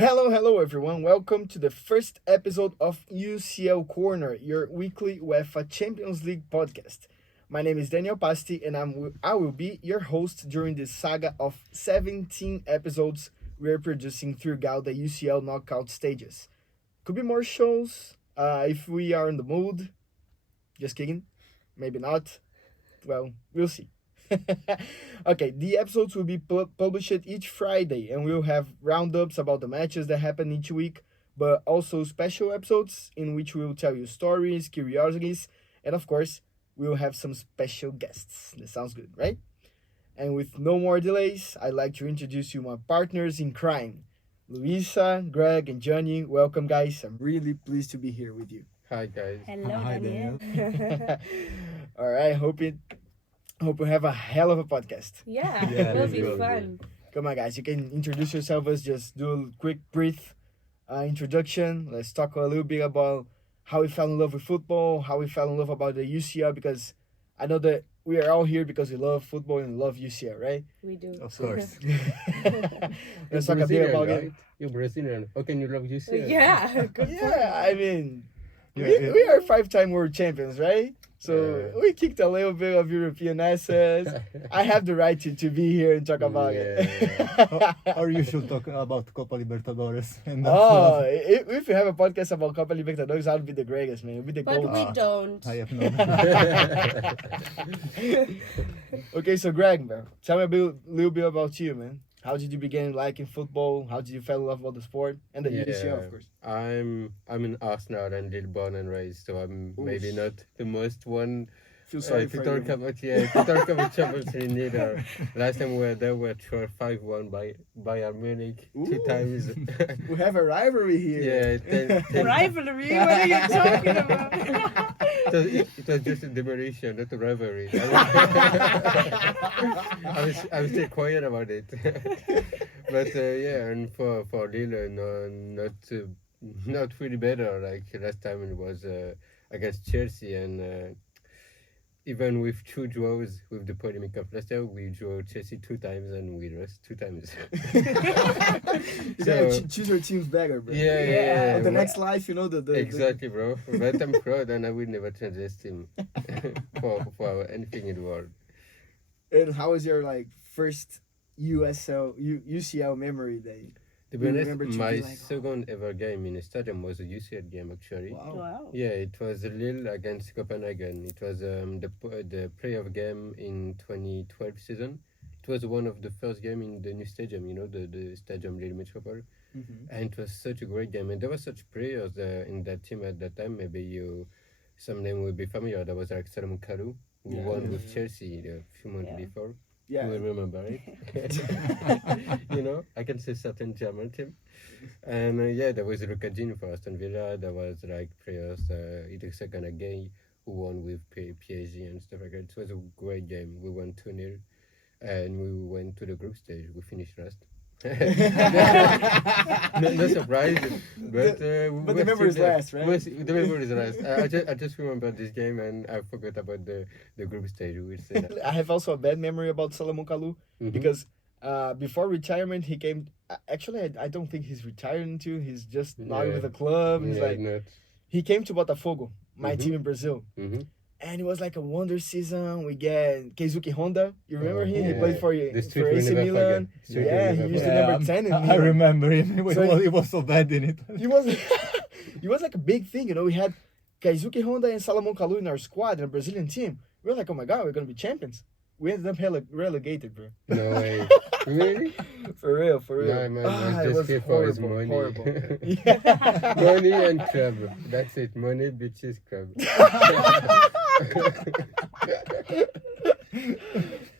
Hello everyone. Welcome to the first episode of UCL Corner, your weekly UEFA Champions League podcast. My name is Daniel Pasti and I will be your host during this saga of 17 episodes we are producing throughout the UCL knockout stages. Could be more shows if we are in the mood. Just kidding. Maybe not. Well, we'll see. Okay, the episodes will be published each Friday and we'll have roundups about the matches that happen each week, but also special episodes in which we'll tell you stories, curiosities, and of course, we'll have some special guests. That sounds good, right? And with no more delays, I'd like to introduce you my partners in crime. Luisa, Greg, and Johnny, welcome guys. I'm really pleased to be here with you. Hi guys. Hello, Hi, Daniel. All right, hope we have a hell of a podcast. Yeah, Yeah, it will it be will be. fun. Come on, guys, you can introduce yourselves. Just do a quick, brief introduction. Let's talk a little bit about how we fell in love with football, how we fell in love about the UCL, because I know that we are all here because we love football and love UCL, right? We do. Of course. Let's talk a bit about it. You're Brazilian. How can you love UCL? Yeah, good Yeah, I mean, Yeah, we are 5-time world champions, right? So Yeah. we kicked a little bit of European assets. I have the right to be here and talk about it. Or you should talk about Copa Libertadores. And Oh, if you have a podcast about Copa Libertadores, I'll be the greatest, man. I'll be the But gold. we don't. I have no. Okay, so Greg, man, tell me a little bit about you, man. How did you begin liking football? How did you fall in love with the sport and the UCL, of course? I'm in Arsenal and did born and raised, so I'm Ooh. maybe not the most one Feel sorry to for talk you. about. Yeah, to talk about Champions League neither. Last time we were there, we were 5-1 by Bayern Munich two Ooh. times. We have a rivalry here. Yeah, 10 Rivalry? What are you talking about? it was just a demolition, not a rivalry. I was still quiet about it. But yeah, and for Lille, no, not really better. Like last time it was against Chelsea, and even with two draws with the polemic of last year, we drew Chelsea 2 times and we lost 2 times. You gotta choose your teams better, bro. Yeah. On the next life, you know the Exactly, bro. But I'm proud, and I will never change this team for anything in the world. And how was your first UCL memory day? To You be honest, remember to be my like, oh. second ever game in a stadium was a UCL game actually. Wow. Wow. Yeah, it was Lille against Copenhagen. It was the playoff game in 2012 season. It was one of the first game in the new stadium, the Stadium Lille Metropole. Mhm. And it was such a great game. And there were such players in that team at that time. Maybe some name will be familiar. There was like Salomon Kalou, who Yeah. won with Chelsea a few months Yeah. before. Yeah. You will remember it. I can say certain German team. And yeah, there was Luca Jean for Aston Villa. There was like players, Idrissa Gana Gueye, who won with PSG and stuff like that. It was a great game. We won 2-0 and we went to the group stage. We finished last. no surprise, but But the memory is last, right? The memory is last. I just remember this game and I forgot about the group stage. We will say that. I have also a bad memory about Salomon Kalou Mhm. because before retirement he came. Actually, I don't think he's retiring too. He's just not Yeah. with the club. He's Yeah, like not. he came to Botafogo, my Mhm. team in Brazil. Mhm. And it was like a wonder season. We get Keizuki Honda. You remember Oh, him? He yeah. played for The street we AC never Milan. forget. Street we Yeah, he never used to forget. number 10 in I Milan. remember him. So He was so bad in it. He was he was like a big thing, We had Keizuki Honda and Salomon Kalou in our squad in a Brazilian team. We were like, oh my god, we're gonna be champions. We ended up relegated, bro. No way. Really? For real. No, man, Ah, I it just was here for his horrible, money. horrible. Yeah. Money and club. That's it. Money, bitches, club.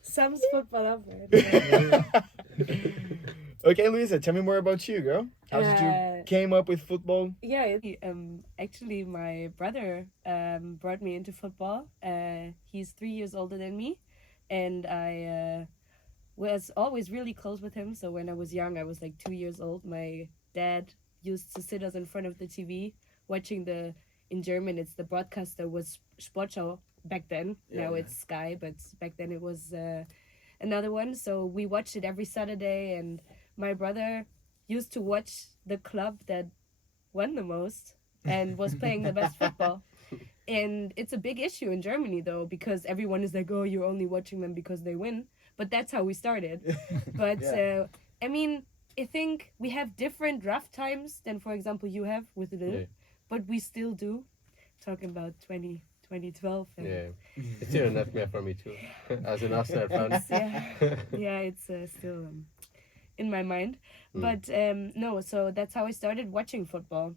Sam's football up, right? Okay, Luisa, tell me more about you, girl. How did you came up with football? Yeah, actually, my brother brought me into football. He's 3 years older than me, and I was always really close with him. So when I was young, I was like 2 years old. My dad used to sit us in front of the TV watching in German, it's the broadcaster was Sportschau back then. Now it's Sky, but back then it was another one. So we watched it every Saturday, and my brother used to watch the club that won the most and was playing the best football. And it's a big issue in Germany, though, because everyone is like, oh, you're only watching them because they win. But that's how we started. But, Yeah. I mean, I think we have different draft times than, for example, you have with Lille. Yeah. But we still do. Talking about 2012. And Yeah, it's still a nightmare for me too, as an Arsenal fan. yeah, it's still in my mind. Mm. But no, so that's how I started watching football.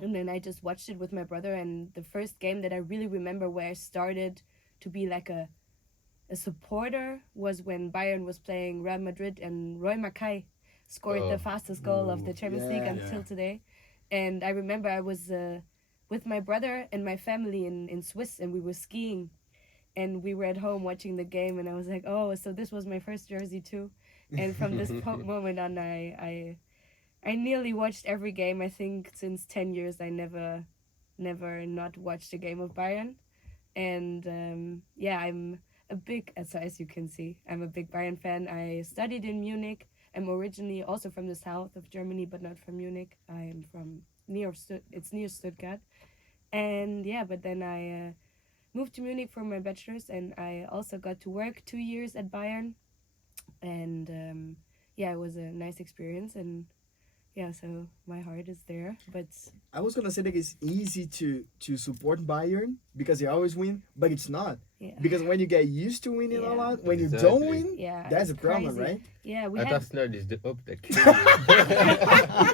And then I just watched it with my brother. And the first game that I really remember where I started to be like a supporter was when Bayern was playing Real Madrid and Roy Mackay scored Oh. the fastest goal of the Champions League Yeah. until today. And I remember I was with my brother and my family in Swiss, and we were skiing. And we were at home watching the game, and I was like, oh, so this was my first jersey too. And from this moment on, I nearly watched every game. I think since 10 years, I never not watched a game of Bayern. And yeah, I'm a big, so as you can see, I'm a big Bayern fan. I studied in Munich. I'm originally also from the south of Germany, but not from Munich. I am from it's near Stuttgart. And yeah, but then I moved to Munich for my bachelor's, and I also got to work 2 years at Bayern. And yeah, it was a nice experience. And yeah, so my heart is there. But I was gonna say that it's easy to support Bayern because they always win, but it's not. yeah, Because when you get used to winning a Yeah. lot, when you Exactly. don't win, yeah, that's it's a problem, crazy. right? Yeah, we At had Arsenal is the hope that kills you.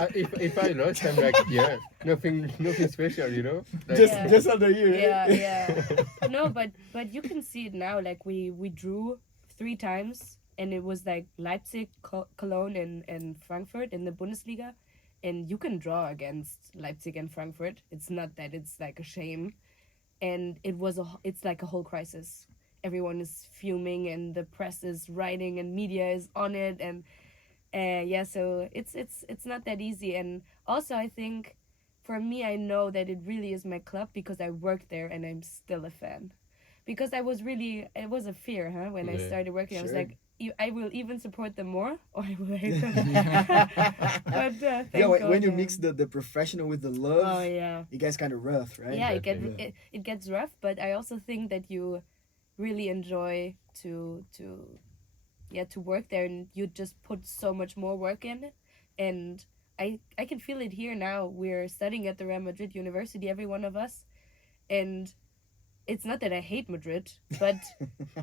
If I lost, I'm like, yeah, nothing special, you know. Like, Just Yeah. just under you. yeah. No, but you can see it now. Like we drew 3 times, and it was like Leipzig, Cologne, and Frankfurt in the Bundesliga. And you can draw against Leipzig and Frankfurt. It's not that it's like a shame. And it's like a whole crisis. Everyone is fuming, and the press is writing, and media is on it, and yeah. So it's not that easy. And also, I think for me, I know that it really is my club because I worked there, and I'm still a fan. Because it was a fear, huh? When I Yeah. started working, I was Sure. like, I will even support them more, or I will hate them. But thank Yeah, when God, you mix the professional with the love, Oh yeah. it gets kind of rough, right? Yeah, Exactly. it gets rough, but I also think that you really enjoy to work there, and you just put so much more work in it. And I can feel it here now. We're studying at the Real Madrid University, every one of us, and it's not that I hate Madrid, but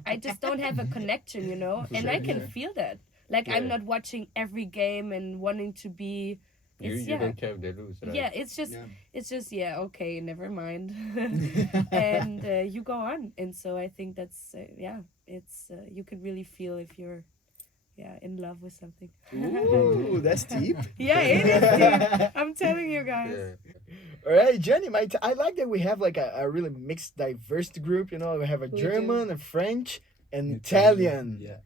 I just don't have a connection, you know. And I can Sure. feel that. Like I'm Yeah. not watching every game and wanting to be. you It's, you yeah. don't care if they lose, right? Yeah, it's just Yeah. yeah, okay, never mind. And you go on. And so I think that's yeah, it's you can really feel if you're in love with something. Ooh, that's deep. Yeah, it is deep. I'm telling you guys. Yeah. All right, Jenny, I like that we have like a really mixed, diverse group. You know, we have a We German, a French, and Italian. Yeah.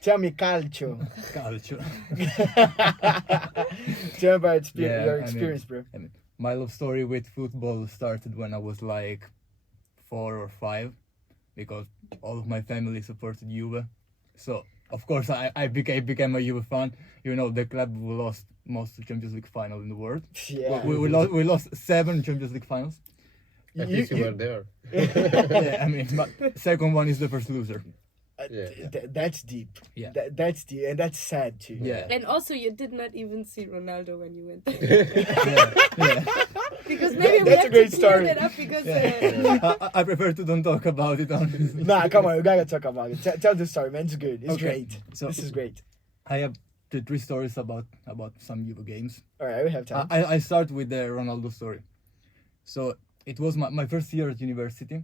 Tell me, calcio. Culture. Tell me about Yeah, your I mean- experience, bro. My love story with football started when I was like 4 or 5, because all of my family supported Juve. So of course I became a Juve fan. You know, the club who lost most Champions League final in the world. Yeah. We lost 7 Champions League finals. At least you were there. Yeah, I mean, but second one is the first loser. Yeah. That's deep. Yeah. That's deep, and that's sad too. Yeah. And also, you did not even see Ronaldo when you went there. Yeah. Because maybe we That's a have great to clear story. that up because I prefer to don't talk about it, honestly. Nah, come on, we gotta talk about it. Tell the story, man. It's good. It's Okay. great. So- This is great. I have the 3 stories about some Juve games. All right, we have time. I start with the Ronaldo story. So it was my first year at university,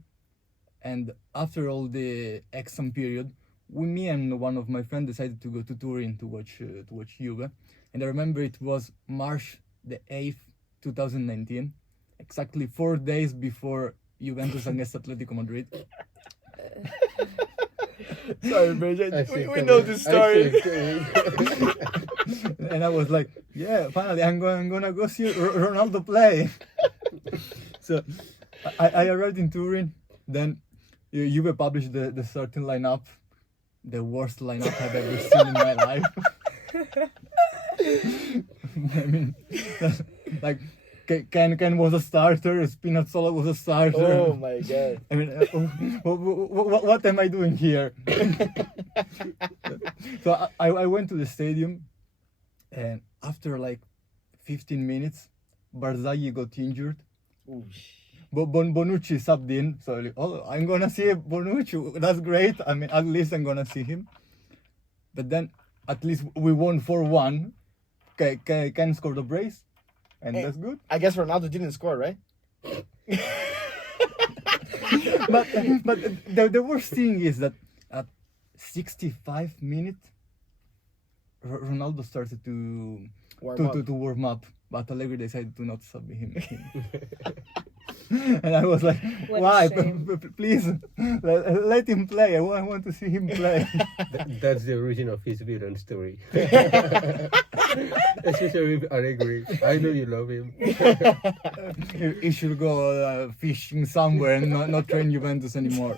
and after all the exam period, me and one of my friends decided to go to Turin to watch Juve. And I remember it was March the 8th, 2019, exactly 4 days before Juventus against Atletico Madrid. Sorry, Bridget. I see We it know coming. this I story. see it coming. And I was like, yeah, finally I'm gonna go see Ronaldo play. So I arrived in Turin. Then Juve published the starting lineup, the worst lineup I've ever seen in my life. I mean, like Ken was a starter, Spinazzola was a starter. Oh my god. I mean, what am I doing here? So I went to the stadium, and after like 15 minutes, Barzagli got injured. Ooh. Bonucci subbed in, so like, oh, I'm gonna see Bonucci. That's great. I mean, at least I'm gonna see him. But then, at least we won 4-1. Ken scored a brace, and that's good. I guess Ronaldo didn't score, right? But the worst thing is that at 65 minutes, Ronaldo started to warm up, but Allegri decided to not sub him. And I was like, What a why? shame. Please, let him play. I want to see him play. That's the origin of his villain story. Especially with Allegri. I know you love him. He should go fishing somewhere and not train Juventus anymore.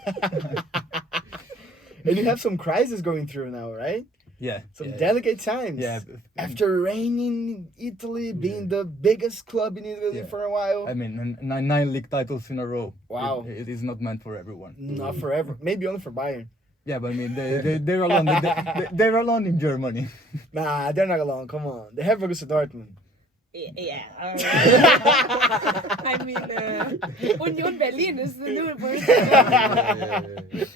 And you have some crisis going through now, right? Yeah. Some yeah. delicate times. Yeah. After reigning Italy, being the biggest club in Italy Yeah. for a while. I mean, nine league titles in a row. Wow. It is not meant for everyone. Not forever. Maybe only for Bayern. Yeah, but I mean, they're alone. They're alone in Germany. Nah, they're not alone. Come on. They have Borussia Dortmund. Yeah. I mean, Union Berlin is the new version.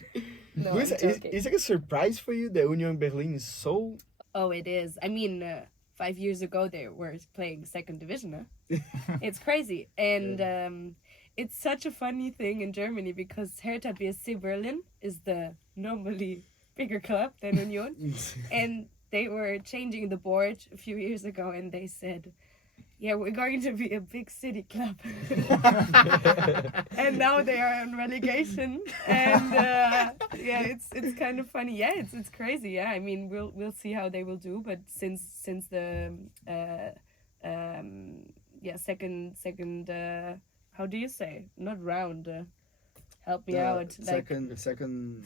No, I'm Is joking. it a surprise for you that Union Berlin is so... Oh, it is. I mean, 5 years ago they were playing second division. Huh? It's crazy, and it's such a funny thing in Germany because Hertha BSC Berlin is the normally bigger club than Union, and they were changing the board a few years ago, and they said, "Yeah, we're going to be a big city club," and now they are on relegation, and yeah, it's kind of funny. Yeah, it's crazy. Yeah, I mean, we'll see how they will do, but since the second how do you say, not round, help me out, like Second leg? not second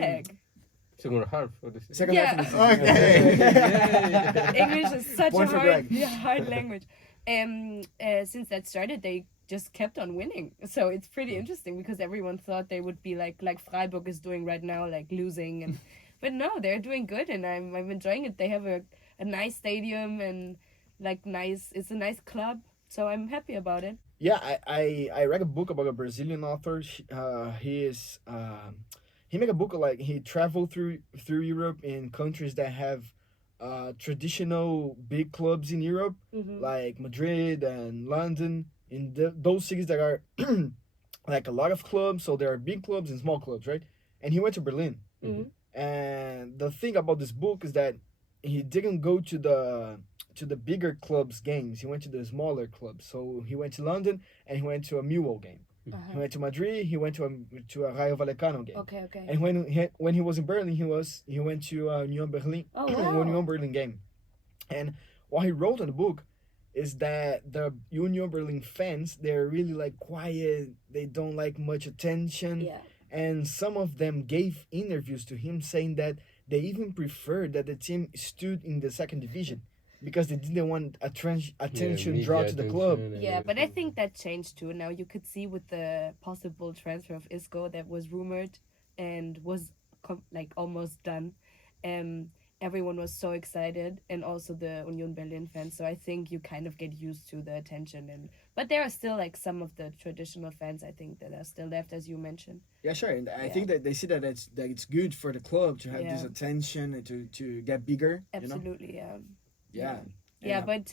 leg. Second half of the season. Second Yeah. half of the season. Okay. English is such Point a for hard, Greg. hard language. Since that started, they just kept on winning. So it's pretty interesting because everyone thought they would be like Freiburg is doing right now, like losing, and but no, they're doing good, and I'm enjoying it. They have a nice stadium and like nice. It's a nice club, so I'm happy about it. Yeah, I read a book about a Brazilian author. He made a book like he traveled through Europe in countries that have traditional big clubs in Europe, like Madrid and London, in those cities that are like a lot of clubs. So there are big clubs and small clubs, right? And he went to Berlin. And the thing about this book is that he didn't go to the bigger clubs games. He went to the smaller clubs. So he went to London and he went to a Millwall game. He went to Madrid. He went to a Rayo Vallecano game. Okay. And when he was in Berlin, he went to Union Berlin. Oh, wow. Union Berlin game. And what he wrote in the book is that the Union Berlin fans, they're really like quiet. They don't like much attention. Yeah. And some of them gave interviews to him saying that they even preferred that the team stood in the second division because they didn't want attention draw to the club. Yeah, but I think that changed too. Now you could see with the possible transfer of Isco that was rumored and was like almost done. Everyone was so excited, and also the Union Berlin fans. So I think you kind of get used to the attention, but there are still like some of the traditional fans, I think, that are still left, as you mentioned. Yeah, sure. And I Yeah. think that they see that it's good for the club to have Yeah. this attention and to get bigger. Absolutely, Yeah. Yeah, but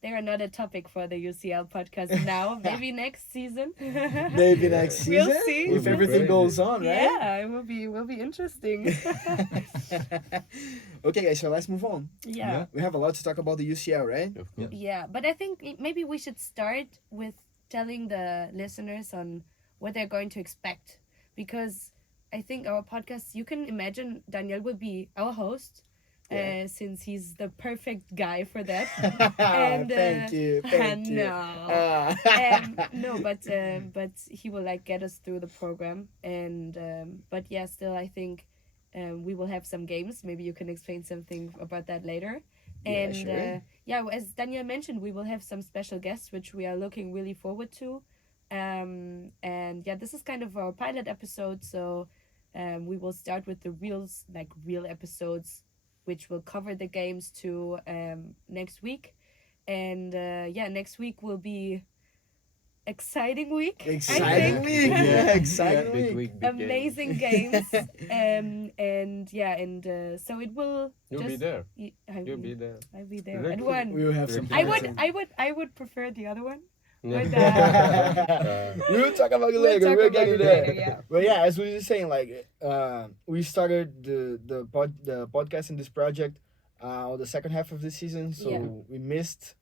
they're another topic for the UCL podcast now. Maybe next season. Maybe next season, We'll see. if everything goes on, right? Yeah, it will be interesting. Okay, guys. So let's move on. Yeah. We have a lot to talk about the UCL, right? Of course. Yeah, but I think maybe we should start with telling the listeners on what they're going to expect, because I think our podcast, you can imagine Daniel will be our host, Yeah. since he's the perfect guy for that. Thank you. No. No, but he will like get us through the program, and but yeah, still I think we will have some games. Maybe you can explain something about that later. Yeah, And sure. as Daniel mentioned, we will have some special guests, which we are looking really forward to. And yeah, this is kind of our pilot episode, so we will start with the real episodes, which will cover the games to next week. And next week will be exciting week. I Exciting think. week. Yeah, exciting big week. week, big game. Amazing games. So it will. You'll be just, there. I You'll will be there. I'll be there. Look, And one. We will have some. I Look. would prefer the other one. Yeah. But, We'll talk about it We'll later. talk We'll about get it to that. later, yeah. But yeah, as we were saying, like we started the podcast in this project the second half of the season, so Yeah. we missed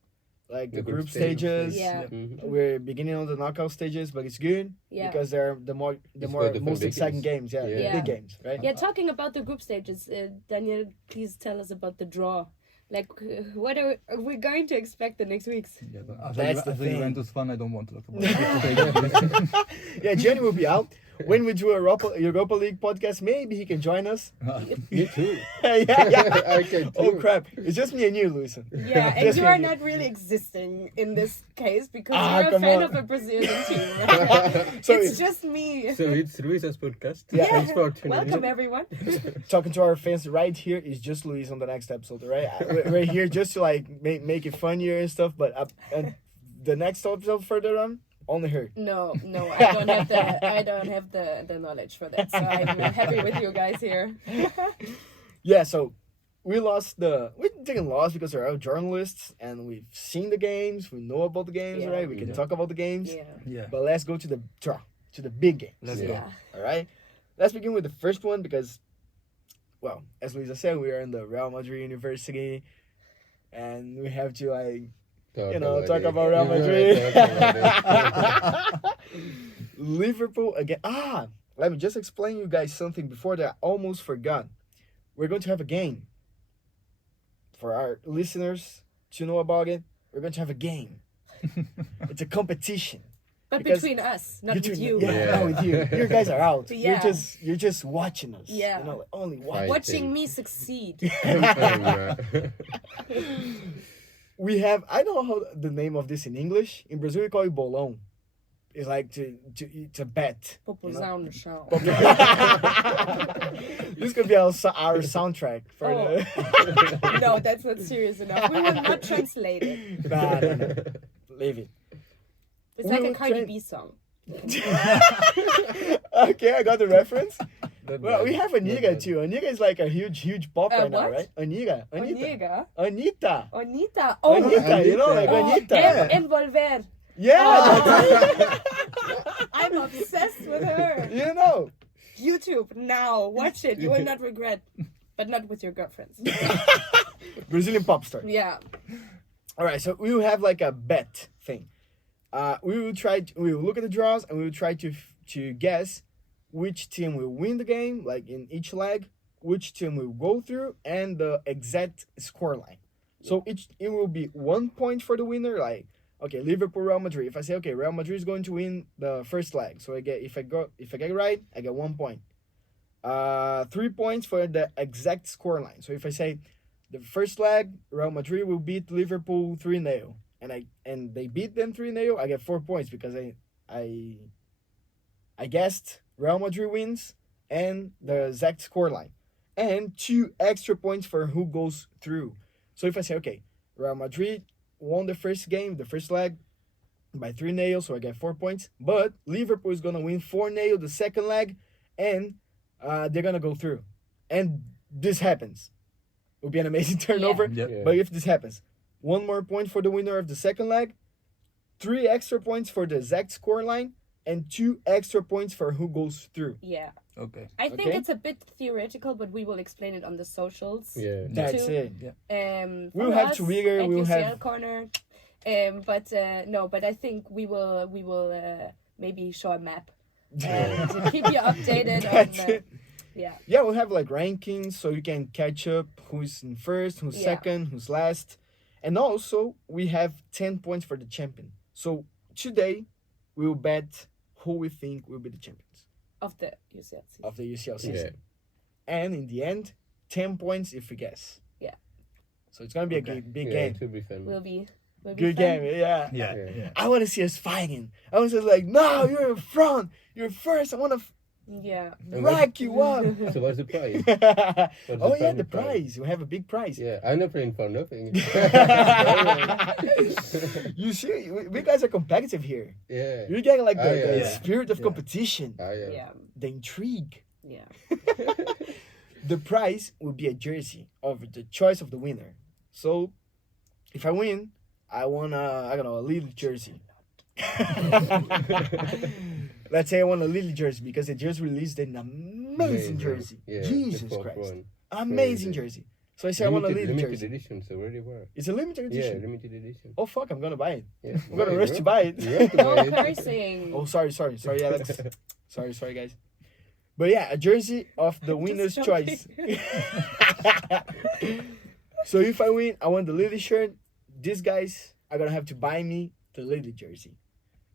like the The group group stages. stages. Yeah. Mhm. We're beginning on the knockout stages, but it's good Yeah. because they're the It's for the most big exciting games. games. Yeah, Yeah. big games, right? Yeah, talking about the group stages, Daniel, please tell us about the draw. Like, what are we going to expect the next weeks? Yeah, but That's after the thing. Juventus fan, I don't want to talk about it. Yeah, Jenny will be out when we do a Europa League podcast. Maybe he can join us. Me too. yeah. I can Oh too. crap! It's just me and you, Luisa. Yeah, and Just you me are and you. not really existing in this case because Ah, you're a come fan on. of a Brazilian team. Right? So it's just me. So it's Luisa's podcast. Yeah. Thanks for tuning Welcome, in. everyone. talking to our fans right here is just Luis on the next episode, right? We're here just to like make it funnier and stuff, but and the next episode further on, only her. No, I don't have the knowledge for that. So I'm happy with you guys here. Yeah, so we didn't lose because we're all journalists and we've seen the games, we know about the games, Yeah. right? We can Yeah. talk about the games, Yeah. Yeah. but let's go to the draw, to the big game. Let's Yeah. go. Yeah. All right, let's begin with the first one because, well, as Luisa said, we are in the Real Madrid University, and we have to like talk about Real Madrid. Liverpool again. Let me just explain you guys something before that I almost forgot. We're going to have a game. For our listeners to know about it, we're going to have a game. It's a competition. But Because between us, not with Between- you. Yeah, Yeah. not with you. You guys are out. Yeah. You're just watching us. Yeah. You know, like, only Fight. watching. Watching me succeed. We have, I don't know how the name of this in English. In Brazil we call it bolão. It's like to bet. Popozão no chão. This could be our soundtrack for the No, that's not serious enough. We will not translate it. no. Leave it. It's We like a will Cardi train- B song. Okay, I got the reference. Not Well, bad. we have Not Aniga bad. too. Aniga is like a huge pop right now, what? right? Aniga. Oniga. Anita. Onita. Oh, Anita, you know, like oh, Anita. Envolver. Yeah, Oh. I'm obsessed with her. you know. YouTube now. Watch it. You will not regret. But not with your girlfriends. Brazilian pop star. Yeah. All right, so we will have like a bet thing. We will look at the draws and we will try to guess which team will win the game, like in each leg, which team will go through, and the exact scoreline. So it will be 1 point for the winner. Like, okay, Liverpool, Real Madrid. If I say, okay, Real Madrid is going to win the first leg, so if I get it right, I get 1 point. 3 points for the exact scoreline. So if I say the first leg, Real Madrid will beat Liverpool 3-0, and they beat them 3-0, I get 4 points because I guessed Real Madrid wins and the exact scoreline, and 2 extra points for who goes through. So if I say, okay, Real Madrid won the first game, the first leg, by 3-0, so I get 4 points, but Liverpool is gonna win 4-0 the second leg, and they're gonna go through, and this happens. It would be an amazing turnover. Yeah. Yeah. But if this happens, 1 more point for the winner of the second leg, 3 extra points for the exact scoreline, and 2 extra points for who goes through. Yeah. Okay. I think Okay. it's a bit theoretical, but we will explain it on the socials. Yeah. That's Two. it. We'll For have us Twitter, at we'll UCL have- corner. But I think we will maybe show a map and to keep you updated That's on. it. Yeah. Yeah, we'll have like rankings so you can catch up who's in first, who's Yeah. second, who's last. And also, we have 10 points for the champion. So today, we will bet who we think will be the champions Of the UCL season. of the UCL season. and in the end, 10 points if we guess. Yeah. So it's gonna be Okay. a big Yeah, game. it will be fun. Will be Good fun. game, yeah. Yeah. Yeah. Yeah. I want to see us fighting. I was just like, no, you're in front. You're first. I want to Yeah. rack you up. So what's the prize? Oh yeah, final the prize. We have a big prize. Yeah, I'm not playing for nothing. You see, we guys are competitive here. Yeah. You're getting like the, Oh, yeah, the yeah. spirit of Yeah. competition, Ah, yeah. Yeah. the intrigue. Yeah. The prize will be a jersey of the choice of the winner. So, if I win, I want I don't know, a little jersey. Let's say I want a little jersey because they just released an amazing jersey. Yeah, Jesus the fourth Christ. one. Amazing Crazy. jersey. So I say I want a little limited jersey. edition, so really well. It's a limited Yeah, edition. limited edition. Oh fuck, I'm gonna buy it. Yeah. I'm gonna rush to buy it. You have to No buy it. cursing. Oh, sorry, Alex. sorry, guys. But yeah, a jersey of the winner's Just choice. So if I win, I want the Lily shirt. These guys are gonna have to buy me the Lily jersey.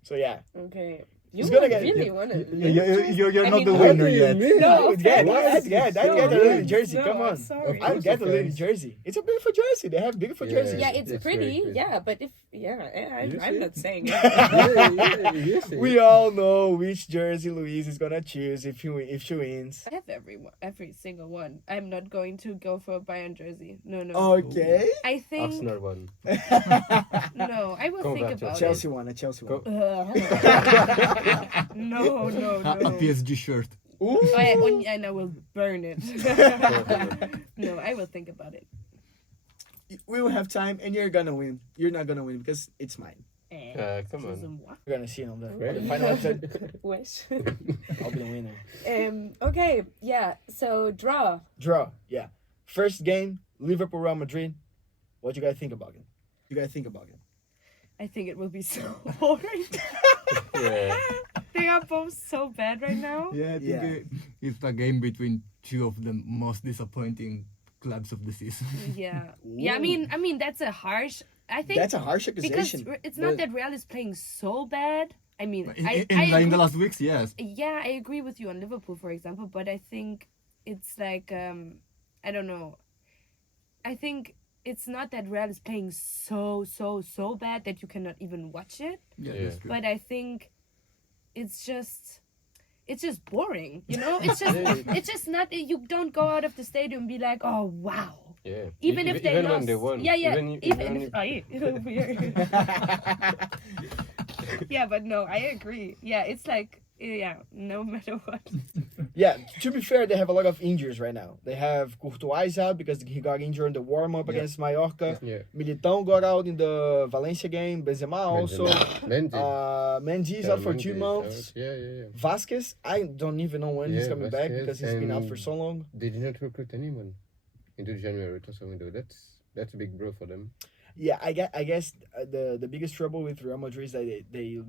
So yeah, Okay. You It's gonna get- really want to. You're I not mean, the what winner do you yet. mean? no, No, get, what? I'd get a No, Lily jersey. no, Come I'm on, sorry. Of I'll course get a you Lily can. jersey. It's a beautiful jersey. They have beautiful Yeah. jerseys. Yeah, it's It's pretty. very pretty. Yeah, but if You I'm see? not saying it. You see. We all know which jersey Louise is gonna choose if she wins. I have every single one. I'm not going to go for a Bayern jersey. No. Okay. I think Arsenal one. no. I will Go think back to about Chelsea one, a Chelsea one. Go- it. No. A PSG shirt. Ooh. And I will burn it. No, I will think about it. We will have time, and you're gonna win. You're not gonna win because it's mine. Come on. We're gonna see it on the Really? final episode. Wish. I'll be the winner. Okay. Yeah. So draw. Draw. Yeah. First game, Liverpool Real Madrid. What you guys think about it? I think it will be so boring. Yeah. They are both so bad right now. Yeah, I think Yeah. it's a game between two of the most disappointing clubs of the season. Yeah. Yeah. I mean that's a harsh. I think That's a harsh because accusation. it's not but- that Real is playing so bad. I mean, In, I in the agree- last weeks, yes. Yeah, I agree with you on Liverpool, for example, but I think it's like I don't know. I think it's not that Real is playing so bad that you cannot even watch it, Yeah, Yeah. that's true. but I think it's just boring, you know? It's just Yeah. it's just not, you don't go out of the stadium and be like, "Oh, wow." Yeah. Even if they even lost. when they won. Yeah. Even Even if, if, yeah, but no, I agree. Yeah, it's like, yeah, no matter what. Yeah, to be fair, they have a lot of injuries right now. They have Courtois out because he got injured in the warm-up Yeah. against Mallorca. yeah. Militão got out in the Valencia game. Benzema also. Mendy. Mendy is Yeah, out for Mendy 2 is months. out. Yeah. Vasquez, I don't even know when he's Yeah, coming back Vasquez because he's been out for and- so long. They did not recruit anyone into the January transfer window. That's a big blow for them. Yeah, I guess the biggest trouble with Real Madrid is that they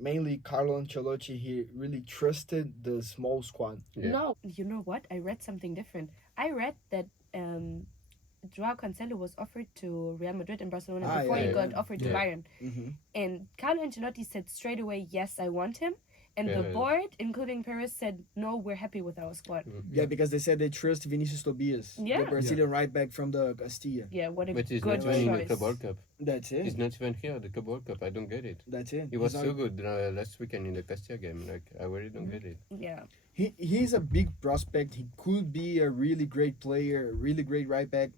mainly Carlo Ancelotti, he really trusted the small squad. Yeah. No. You know what? I read something different. I read that Joao Cancelo was offered to Real Madrid and Barcelona Ah, before yeah, he yeah, got yeah. offered to Yeah. Bayern. Mm-hmm. And Carlo Ancelotti said straight away, yes, I want him. And Yeah, the yeah. board, including Perez, said, no, we're happy with our squad. Yeah, because they said they trust Vinicius Tobias, Yeah. the Brazilian right back from the Castilla. Yeah, what a But he's good not winning the choice. Club World Cup. That's it. He's not even here at the Club World Cup. I don't get it. That's it. He was He's so not- good last weekend in the Castilla game. Like, I really don't get it. Yeah. He's a big prospect. He could be a really great player, a really great right back.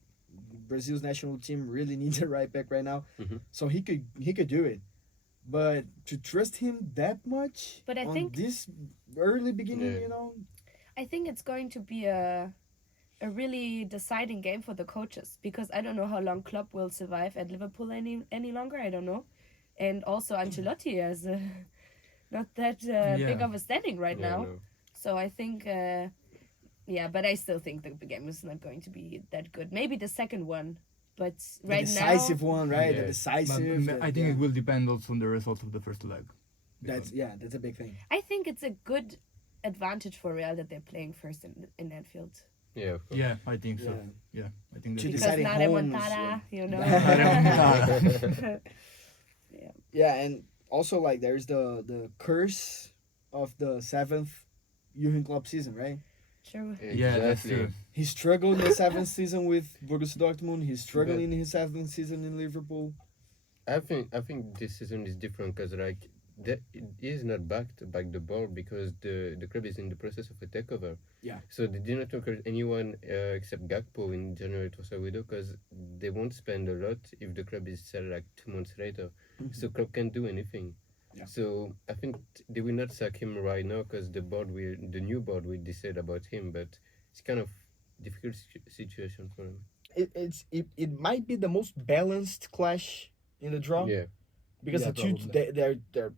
Brazil's national team really needs a right back right now, Mhm. so he could do it. But to trust him that much, But I on think- this early beginning, Yeah. I think it's going to be a really deciding game for the coaches because I don't know how long Klopp will survive at Liverpool any longer. I don't know, and also Ancelotti has not that big Yeah. of a standing right Yeah, now. no. So I think, but I still think the game is not going to be that good. Maybe the second one, but The right decisive now, one, right? Yeah. The But decisive. I think it will depend also on the results of the first leg. That's a big thing. I think it's a good advantage for Real that they're playing first in Anfield. Yeah, of course. Yeah, I think so. Yeah. Yeah, I think To that's Because deciding not homes, remontada, you know. Yeah, and also there's the curse of the 7th Jurgen Klopp season, right? True. Yeah, that's Exactly. true. He struggled in his seventh season with Borussia Dortmund. He's struggling in his seventh season in Liverpool. I think this season is different because like he is not back the ball because the club is in the process of a takeover. Yeah. So they did not encourage anyone except Gakpo in January transfer window because they won't spend a lot if the club is sold like 2 months later. So club can't do anything. Yeah. So I think they will not sack him right now because the new board will decide about him. But it's kind of difficult situation for him. It might be the most balanced clash in the draw. Yeah. Because Yeah, the two probably. they're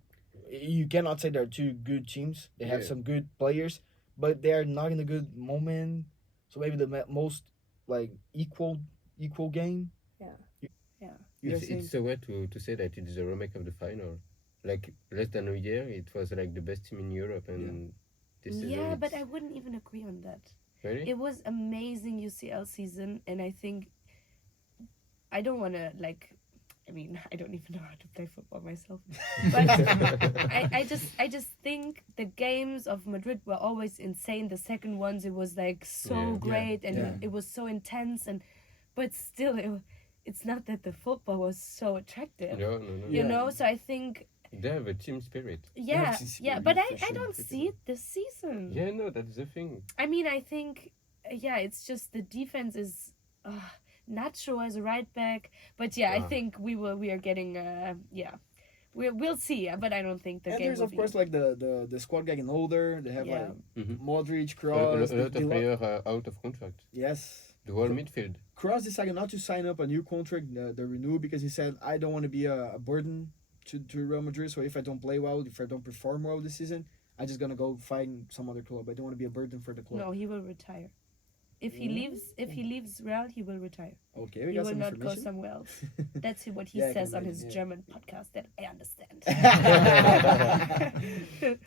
you cannot say they're two good teams. They have Yeah. some good players, but they are not in a good moment. So maybe the most like equal game. Yeah. Yeah. You guys It's think? so weird to say that it is a remake of the final. Like less than a year, it was like the best team in Europe, and this season Yeah, but it's- I wouldn't even agree on that. really. It was amazing UCL season, and I think I don't want to like. I mean, I don't even know how to play football myself, but I just think the games of Madrid were always insane. The second ones, it was like so Yeah. great, and Yeah. it was so intense, but still, it's not that the football was so attractive, No. you Yeah. know. So I think, They have a team spirit. yeah, it's yeah, really but I efficient, don't freaking see it this season. Yeah, no, that's the thing. I mean, I think, yeah, it's just the defense is Nacho as a right back, but yeah, I Ah. think we are getting, we'll see, but I don't think the And game there's will of course like the squad getting older. They have Yeah. like Mhm. Modric, A Kroos, lot of Di- players are out of contract. yes. The whole midfield. Kroos decided not to sign up a new contract, the renew, because he said, I don't want to be a burden to Real Madrid. So if I don't play well, if I don't perform well this season, I'm just gonna go find some other club. I don't want to be a burden for the club. No, he will retire. If he leaves Real, he will retire. Okay, we He got will some not go information. somewhere else. That's what he Yeah, I says can on his imagine, yeah. German podcast that I understand.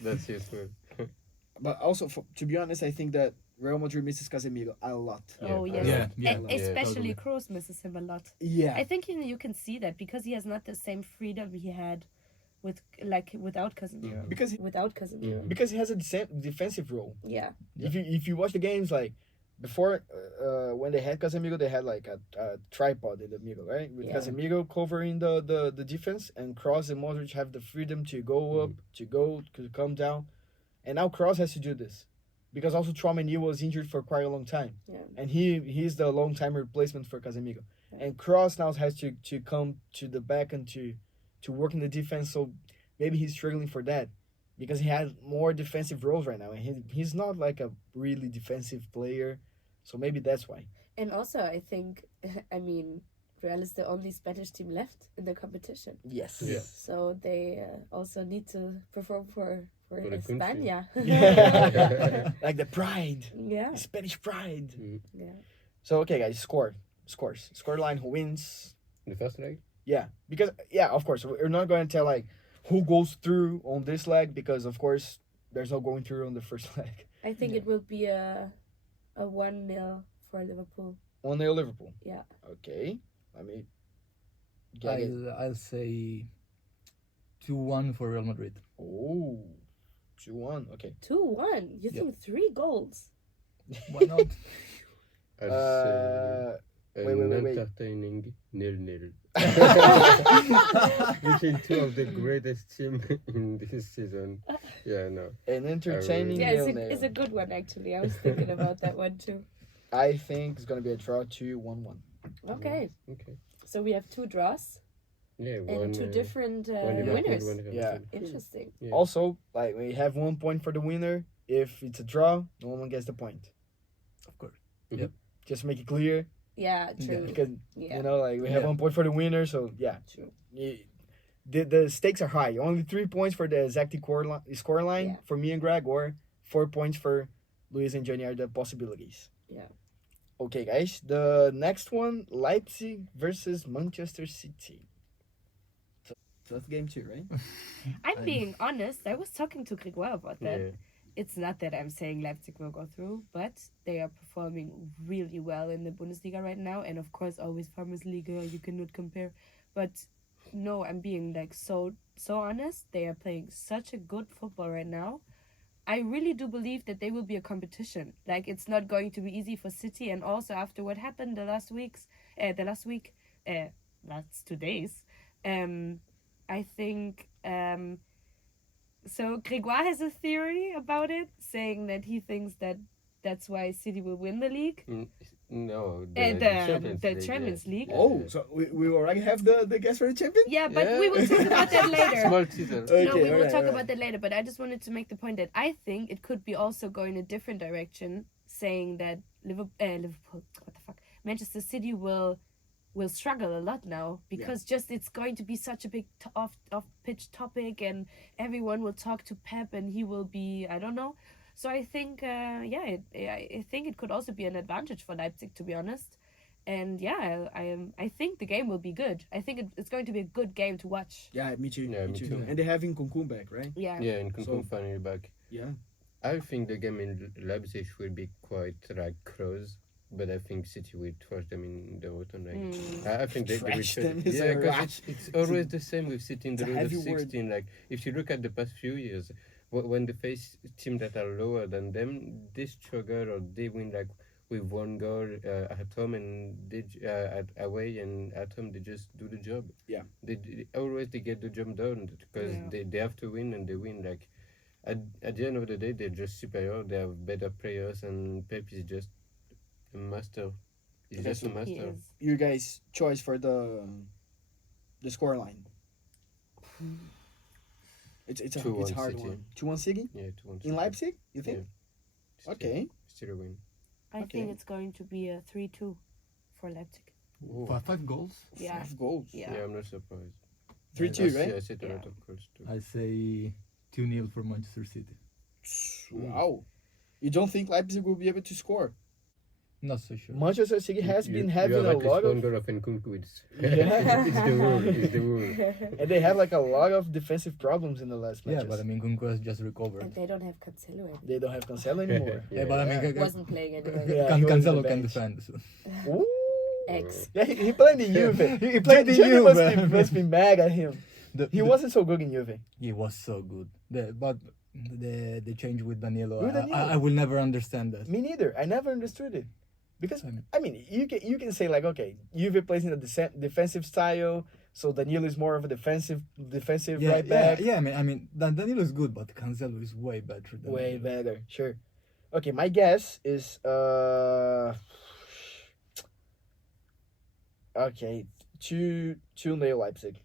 That's useful. But also, to be honest, I think that Real Madrid misses Casemiro a lot. Oh Yeah. yes, Yeah, yeah, especially totally. Kroos misses him a lot. Yeah. I think you can see that because he has not the same freedom he had without Casemiro. because Without Casemiro. because he has a defensive role. Yeah. Yeah. If you watch the games, like before, when they had Casemiro, they had like a tripod in the middle, right? With Yeah. Casemiro covering the defense, and Kroos and Modric have the freedom to go up, to come down, and now Kroos has to do this, because also Tchouaméni was injured for quite a long time, Yeah. and he's the long time replacement for Casemiro, Yeah. and Kroos now has to come to the back and to work in the defense, so maybe he's struggling for that. Because he has more defensive roles right now, and he's not like a really defensive player, so maybe that's why. And also, I think, I mean, Real is the only Spanish team left in the competition. Yes. Yeah. So they also need to perform for For the country. España. Yeah. Like the pride, Yeah. the Spanish pride. Yeah. So okay, guys, score line. Who wins? The first leg? Yeah, because of course we're not going to tell like who goes through on this leg, because of course there's no going through on the first leg. I think it will be a 1-0 for Liverpool. 1-0 Liverpool. Yeah. Okay, let me get it. I'll say 2-1 for Real Madrid. Oh, 2-1. Okay. 2-1. You Yeah. think 3 goals? Why not? I'd Uh, say wait. entertaining 0-0. Between two of the greatest team in this season. Yeah, no. an entertaining Yeah, it's 0-0. a good one, actually. I was thinking about that one, too. I think it's gonna be a draw 2-1-1. Okay. Okay. So we have 2 draws Yeah, and one, 2 different one Liverpool, winners. one Real Yeah. Madrid. Interesting. Yeah. Also, like we have 1 point for the winner. If it's a draw, no one gets the point. Of course. Just to make it clear, Yeah, true. because Yeah, you know, like we have Yeah. 1 point for the winner. So yeah, true. the stakes are high. Only 3 points for the exact score line Yeah. for me and Greg, or 4 points for Luis and Johnny are the possibilities. Yeah. Okay, guys. The next one, Leipzig versus Manchester City. So that's game 2, right? I'm being honest. I was talking to Grégoire about that. Yeah. It's not that I'm saying Leipzig will go through, but they are performing really well in the Bundesliga right now, and of course, always Farmers Liga, you cannot compare. But no, I'm being like so honest. They are playing such a good football right now. I really do believe that they will be a competition. Like it's not going to be easy for City, and also after what happened last 2 days, I think. So Grégoire has a theory about it, saying that he thinks that that's why City will win the league, No, the Champions yeah. League. Yeah. Oh, so we already have the guess for the champion? Yeah, but we Yeah. will talk about that later. Small teaser. Okay, No, we will alright, talk alright. about that later, but I just wanted to make the point that I think it could be also going a different direction, saying that Liverpool, what the fuck, Manchester City will struggle a lot now because just it's going to be such a big off pitch topic, and everyone will talk to Pep, and he will be, I don't know. So I think I think it could also be an advantage for Leipzig, to be honest. And yeah, I think the game will be good. I think it's going to be a good game to watch. Yeah, me too. Yeah, me me too. too. And they have Nkunku back, right? Yeah. Yeah, and Kunku So- finally back. Yeah. I think the game in Leipzig will be quite like close, but I think City will thrash them in the roton. Like, I think they will. Thrash them is Yeah, a because rash. it's always the same with City in the it's a road of heavy word. 16. Like if you look at the past few years, when they face teams that are lower than them, they struggle or they win like with one goal at home, and at away and at home they just do the job. Yeah. They always they get the job done because Yeah. they have to win, and they win like. At the end of the day, they're just superior. They have better players, and Pep is just a master. He's just a He master. is. Your guys' choice for the scoreline. It's a 2-1 hard City. one. 2-1 City Yeah, 2-1 in Leipzig. You think? Still- Okay. Still a win. I Okay. think it's going to be a 3-2 for Leipzig. Oh. Five goals. Yeah. 5 goals. Yeah. Yeah, I'm not surprised. 3-2, I right? I said a Yeah. lot of goals too. I say 2-0 for Manchester City. Wow. You don't think Leipzig will be able to score? Not so sure. Manchester City has been you having have a at least lot one of, goal of Nkunku. It's, Yeah. it's the rule. It's the rule. and they have like a lot of defensive problems in the last matches. Yeah, but I mean, Kunku has just recovered. And they don't have Cancelo anymore. They don't have Cancelo anymore. Yeah, but I mean, Wasn't playing anyway. Yeah, he was on Cancelo the can bench. defend. So. Ooh. Ex. Yeah, he played in Juve. He played in Gianni Juve. must be mad at him. He wasn't so good in Juve. He was so good. But the change with Danilo, With Danilo. I will never understand that. Me neither. I never understood it. Because I mean- I mean, you can say like, okay, Juve plays in a defensive style, so Danilo is more of a defensive Yeah, right back. yeah. I mean, Danilo is good, but Cancelo is way better. Than Way Danilo. better, sure. Okay, my guess is okay, 2-0 Leipzig.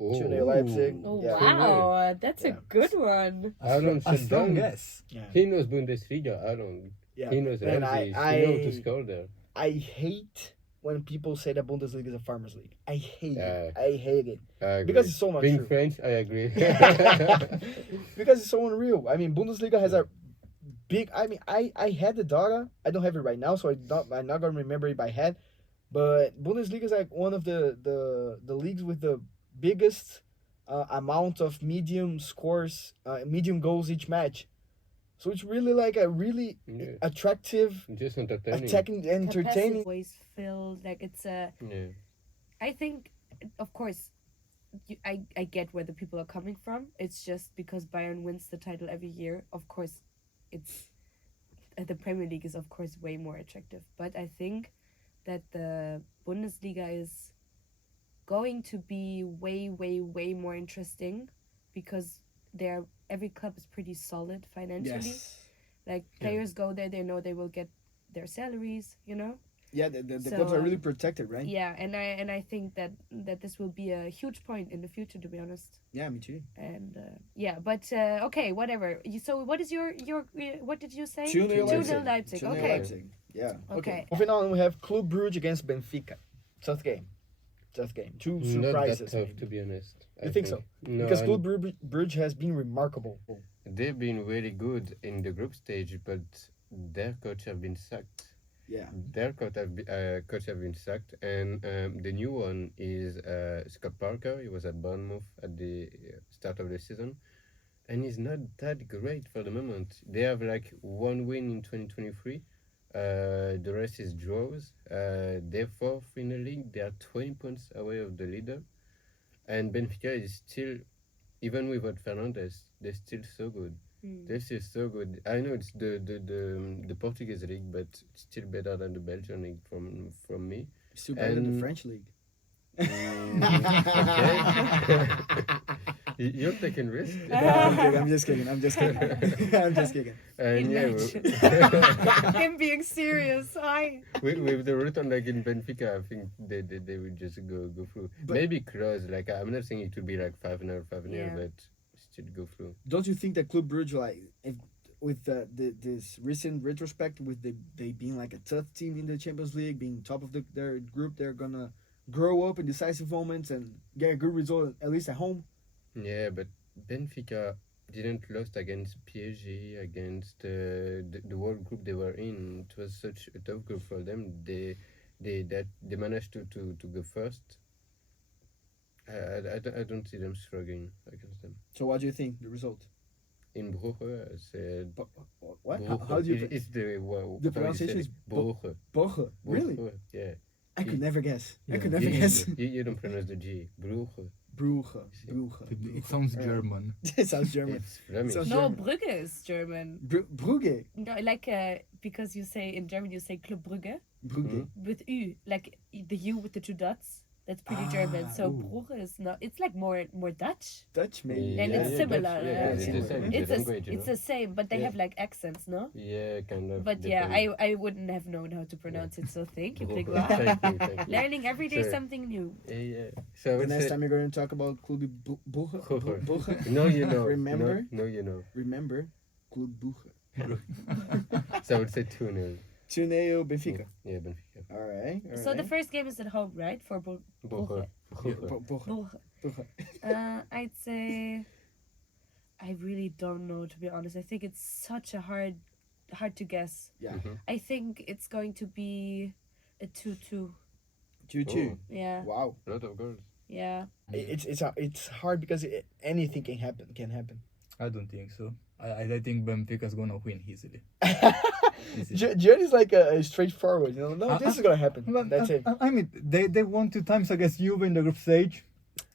2-0 Leipzig. Oh, Yeah. wow, that's Yeah. a good one. I don't A sit strong down. guess. Yeah. He knows Bundesliga. I don't. Yeah. He knows And Leipzig. I- He knows to I- score there. I hate when people say that Bundesliga is a farmers league. I hate Yeah. it. I hate it. I agree. Because it's so much Being true. French, I agree. Because it's so unreal. I mean, Bundesliga has a big. I mean, I had the data. I don't have it right now, so I'm not gonna remember it by head. But Bundesliga is like one of the leagues with the biggest amount of medium scores, medium goals each match. So it's really like a really Yeah. attractive, Just entertaining. attacking, entertaining. Always filled. Like it's a. Yeah. I think, of course, I get where the people are coming from. It's just because Bayern wins the title every year. Of course, it's the Premier League is of course way more attractive. But I think that the Bundesliga is going to be way more interesting because every club is pretty solid financially. Yes. Like players go there, they know they will get their salaries. You know. Yeah, the So, clubs are really protected, right? Yeah, and I think that this will be a huge point in the future, to be honest. Yeah, me too. And yeah, but okay, whatever. So what is your what did you say? 2-0 2-0 Leipzig. 2-0 Okay. Leipzig. Yeah. Okay. Moving on, we have Club Brugge against Benfica. Tough game. Tough game. Two Not that surprises. tough, maybe. to be honest. You think so? No, Because and Club Brugge has been remarkable. they've been really good in the group stage, but their coach have been sacked. Yeah. Their coach have been sacked, and the new one is Scott Parker. He was at Bournemouth at the start of the season, and he's not that great for the moment. They have like one win in 2023. The rest is draws. They're fourth in the league. They are 20 points away of the leader, and Benfica is still, even without Fernandes, they're still so good. This is so good. I know it's the Portuguese league, but it's still better than the Belgian league from me. Still better than the And- French league. Okay. You're taking risks. I'm just kidding. I'm just kidding. I'm just kidding. And yeah, Imagine. Him being serious. with the return like in Benfica, I think they will just go through. But- Maybe close. Like I'm not saying it will be like 5-0, Yeah. but still go through. Don't you think that Club Brugge, like, if with this recent retrospect, with they being like a tough team in the Champions League, being top of their group, they're gonna grow up in decisive moments and get a good result at least at home? Yeah, but Benfica didn't lost against PSG, against the world group they were in. It was such a tough group for them. They managed to go first. I don't see them struggling against them. So what do you think the result? In Brugge, I said What? Brugge. How do you? It's the The pronunciation is Brugge. Brugge. Really? Brugge, yeah. I could never guess. I Yeah. could never You- guess. You don't pronounce the G. Brugge. Brugge. Brugge. It sounds Alright. German. It sounds German. It's Flemish. Sounds- No, German. Brugge is German. Brugge. No, like because you say in German you say Club Brugge Brugge. with U, like the U with the two dots. That's pretty German. So Brugge is not. It's like more Dutch. Dutch maybe. And it's similar, Dutch, yeah. it's the same. It's the language, you it's know? the same, but they Yeah. have like accents, no? Yeah, kind of. But yeah, depends. I wouldn't have known how to pronounce it. So thank you, Brugge. Grégoire. Thank you. Learning every day Sorry. something new. Yeah. So I The would next say time you're going to talk about Club Brugge. Brugge. Brugge. No, you know. Remember? No, you know. Remember, Club Brugge. So I would say 2-0. 2-0 Benfica. Yeah, Benfica. All right. So the first game is at home, right? For Brugge. Brugge. Brugge. Brugge. Brugge. Brugge. I'd say I really don't know, to be honest. I think it's such a hard to guess. Yeah. Mhm. I think it's going to be a 2-2. 2-2. Yeah. Wow. A lot of goals. Yeah. It's hard because anything can happen. I don't think so. I think Benfica's gonna win easily. John is like a straightforward, you know. No, this is gonna happen. That's it. I mean, they won 2 times against Juve in the group stage.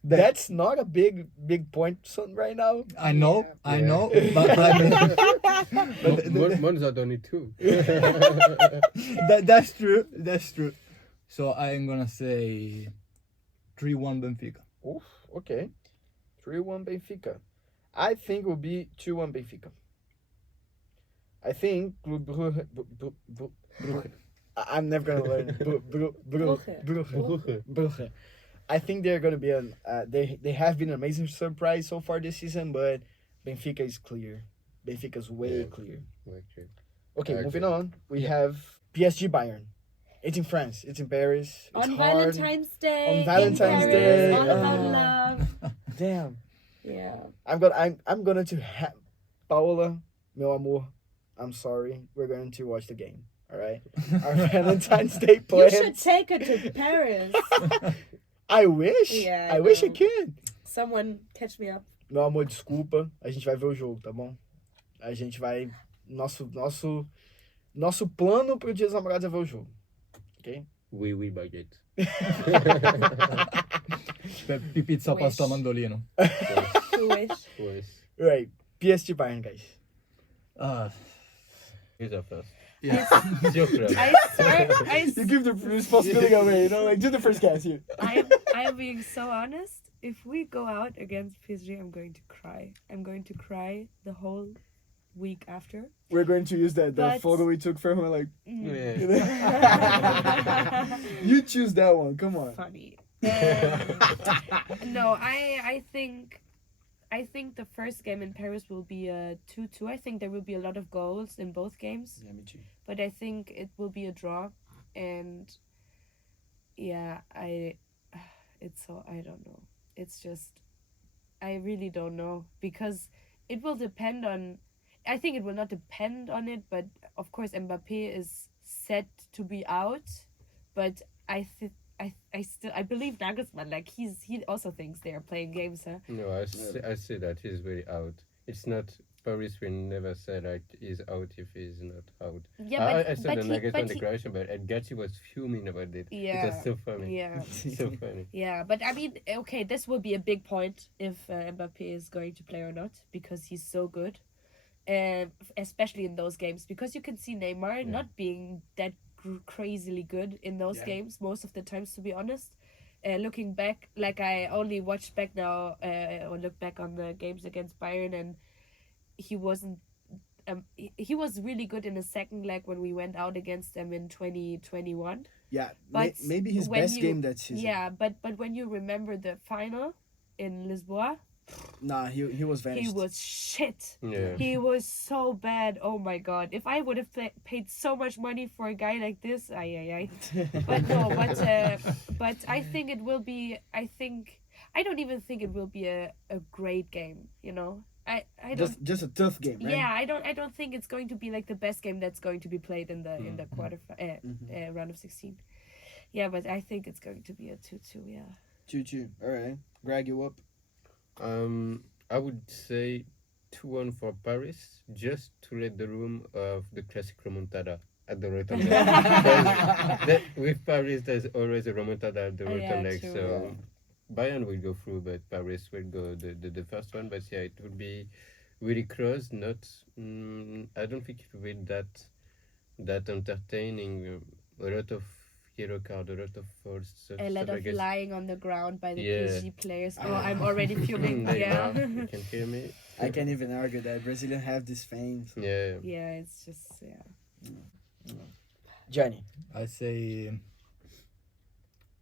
That's not a big point son, right now. I know, I Yeah. know, but I mean, Monza only 2. that's true. That's true. So I'm gonna say 3-1 Benfica. Oof, okay. 3-1 Benfica. I think it will be 2-1 Benfica. I think I'm never gonna learn Brugge. I think they're gonna be they have been an amazing surprise so far this season, but Benfica is clear. Benfica's way Yeah. clear. Actually. Okay, Okay. moving on. We have PSG Bayern. It's in France. It's in Paris. It's On hard. Valentine's Day. On in Valentine's Paris, Day. All about Oh. love. Damn. Yeah. I'm gonna to Paola, meu amor. I'm sorry. We're going to watch the game. All right. Our Valentine's Day You plans. should take her to Paris. I wish. Yeah, I wish I no. could. Someone catch me up. Meu amor, desculpa. A gente vai ver o jogo, tá bom? A gente vai. Nosso plano pro Dia dos Namorados é ver o jogo. Ok? Oui, baguette. Pizza, Wish. pasta, mandolino. Who wish? Yes. Right. PSG Bayern, guys. Here's our first. Yeah. It's your club. I swear, You give the responsibility away, you know? Like, do the first guess here. I'm being so honest. If we go out against PSG, I'm going to cry. I'm going to cry the whole week after. We're going to use the But- photo we took for him. Like, Yeah. you choose that one. Come on. Funny. No, I think the first game in Paris will be a 2-2. I think there will be a lot of goals in both games, Yeah, me too. but I think it will be a draw. And yeah, it's so, I don't know. It's just, I really don't know, because it will depend on, I think it will not depend on it, but of course Mbappé is set to be out, but I believe Nagelsmann, like he also thinks they are playing games, huh? No, I say that he's very out. It's not Paris will never say like he's out if he's not out. Yeah, I said the Nagelsmann but declaration, but Gatti was fuming about it. Yeah, It was so funny. yeah, So funny. yeah. But I mean, okay, this will be a big point if Mbappé is going to play or not, because he's so good. especially in those games, because you can see Neymar not being that crazily good in those games most of the times, to be honest. Looking back, like I only watched back now, or look back on the games against Bayern, and he wasn't. He was really good in the second leg when we went out against them in 2021. Yeah, But maybe his when best you- game that season. Yeah, but when you remember the final in Lisboa, Nah, he was vanished. he was shit. Yeah. He was so bad. Oh my god! If I would have paid so much money for a guy like this, ay. But no, but I think it will be. I don't even think it will be a great game. You know, I don't. just a tough game, right? Yeah, I don't think it's going to be like the best game that's going to be played in the quarter round of 16. Yeah, but I think it's going to be a 2-2. Yeah. 2-2. All right, Greg, you up? I would say 2-1 for Paris, just to let the room of the classic remontada at the return leg. Because with Paris, there's always a remontada at the return leg. true. So Bayern will go through, but Paris will go the first one. But yeah, it will be really close. Not, I don't think it will be that entertaining. A lot of yellow card, a lot of false stuff. A lot I of guess. lying on the ground by the Yeah. PSG players. Oh, I'm already fuming. Yeah. Neymar, you can hear me. I can't even argue that Brazilians have this fame. So. Yeah. Yeah, it's just yeah. Johnny, I say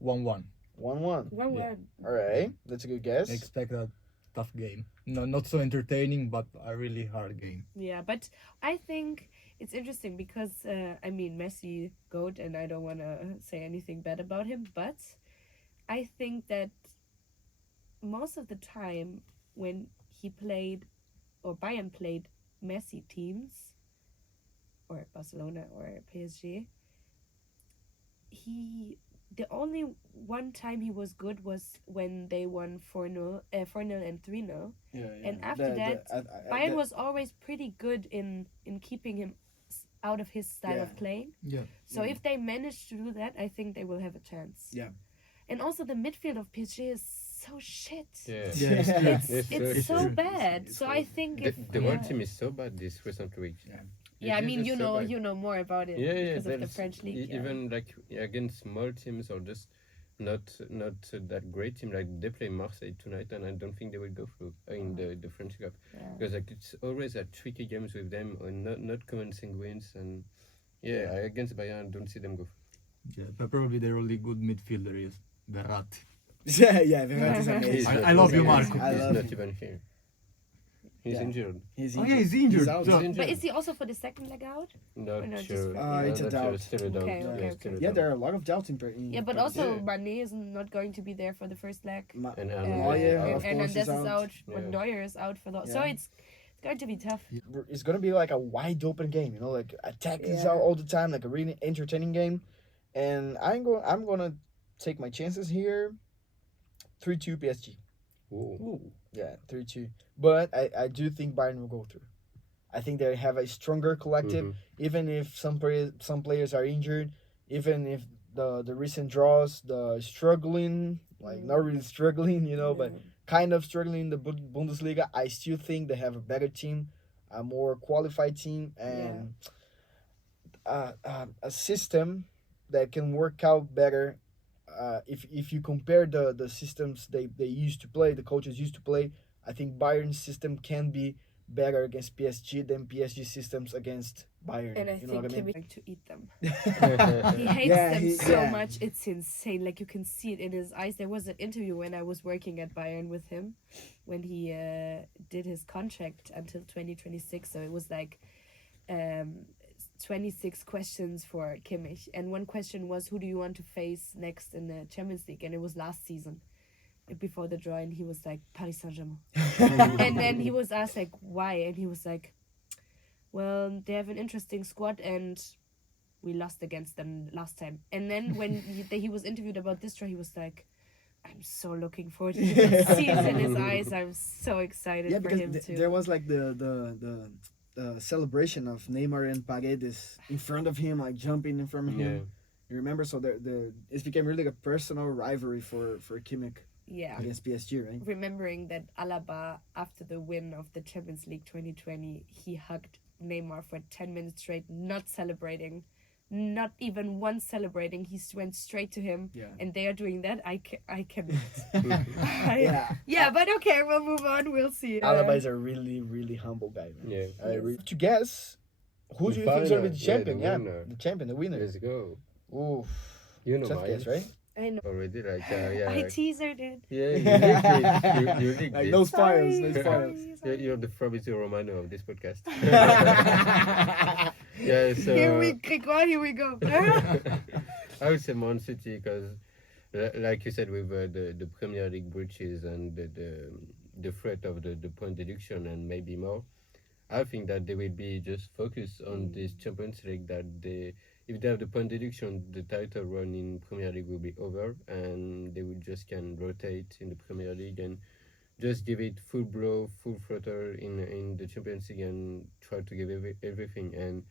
1-1. 1-1. 1-1. All right, that's a good guess. Expect a tough game. No, not so entertaining, but a really hard game. Yeah, but I think it's interesting because I mean Messi GOAT, and I don't want to say anything bad about him, but I think that most of the time when he played or Bayern played Messi teams or Barcelona or PSG, the only one time he was good was when they won 4-0 and 3-0. Yeah, And after that, Bayern was always pretty good in keeping him out of his style of Yeah. playing. Yeah. So if they manage to do that, I think they will have a chance. Yeah. And also the midfield of PSG is so shit. Yeah. Yeah, It's so true. bad. So I think The whole team is so bad this recent week. Yeah. Yeah, I It's mean just so bad. you know more about it Yeah, because of the there's French league. Yeah. even like against small teams or just not that great team. Like they play Marseille tonight, and I don't think they will go through in the French Cup Yeah. because like it's always a tricky games with them, or not commencing wins, and against Bayern, I don't see them go through. Yeah, but probably their only good midfielder is Verratti. yeah, Verratti is amazing. I love you, Marco. Marco. I He's love not him. even here. He's Yeah. injured. He's Oh, injured. yeah, he's injured. out. So- He's injured. But is he also for the second leg out? Not Or no, just sure. for- It's a Not sure, doubt. Still a doubt. Okay, Yeah, okay, still okay. a Yeah, doubt. there are a lot of doubts in. Yeah, but Paris. also Yeah. Mané is not going to be there for the first leg. And Neuer, and of course, Hernandez is is out. out. Yeah. But Neuer is out for the. So Yeah. it's going to be tough. It's gonna be like a wide open game, you know, like attack is Yeah. out all the time, like a really entertaining game. And I'm gonna take my chances here. 3-2 PSG. Ooh. Yeah, 3-2. But I do think Bayern will go through. I think they have a stronger collective, even if some players are injured, even if the recent draws, the struggling, like not really struggling, you know, but kind of struggling in the Bundesliga. I still think they have a better team, a more qualified team, and a system that can work out better. If you compare the systems they used to play, the coaches used to play, I think Bayern's system can be better against PSG than PSG systems against Bayern. And I you know think what I mean? Kim is going to eat them. He hates Yeah, them he- so yeah. much. It's insane. Like you can see it in his eyes. There was an interview when I was working at Bayern with him, when he did his contract until 2026. So it was like 26 questions for Kimmich, and one question was, who do you want to face next in the Champions League? And it was last season before the draw, and he was like Paris Saint-Germain. And then he was asked like why, and he was like, well, they have an interesting squad and we lost against them last time. And then when he was interviewed about this draw, he was like, I'm so looking forward to it. You can see it in his eyes. I'm so excited Yeah, for because him too. there was like the celebration of Neymar and Paredes in front of him, like jumping in front of him. Yeah. You remember? So it became really like a personal rivalry for Kimmich. Yeah. against PSG, right? Remembering that Alaba, after the win of the Champions League 2020, he hugged Neymar for 10 minutes straight, not celebrating. Not even once celebrating. He went straight to him. Yeah. And they are doing that. I cannot. Yeah. Yeah, but okay, we'll move on. We'll see. Alaba is a really, really humble guy, man. Yeah. To guess, who do you think is going to be the Final, champion? the Yeah, winner. the champion, the winner. Let's go. Ooh, You know tough mine. guess, right? I know. Already, like, yeah. I teasered it. Yeah, you leaked it. You leaked Like it. no spoilers, Sorry, no spoilers. You're the Fabrizio Romano of this podcast. Yeah, so Grégoire, here we go. I would say Man City because, like you said, with the Premier League breaches and the threat of the point deduction and maybe more, I think that they will be just focused on this Champions League. That if they have the point deduction, the title run in Premier League will be over, and they will just can rotate in the Premier League and just give it full blow, full throttle in the Champions League and try to give everything. And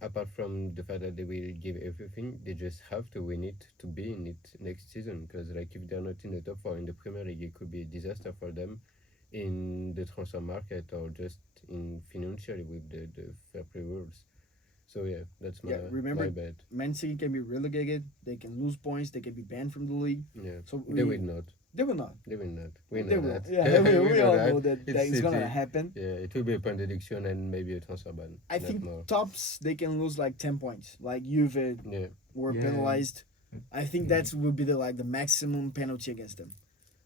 apart from the fact that they will give everything, they just have to win it to be in it next season. Because like if they're not in the top four in the Premier League, it could be a disaster for them in the transfer market or just in financially with the fair play rules. So yeah, that's my remember- my bet. Man City can be relegated. They can lose points. They can be banned from the league. Yeah, So they will not. They will not. They will not. We They know will. that. Yeah, we all that. know that It's is gonna City. happen. Yeah, it will be a point deduction and maybe a transfer ban. I not think more. tops they can lose like 10 points. Like Juve Yeah, were Yeah. penalized. I think that will be the maximum penalty against them.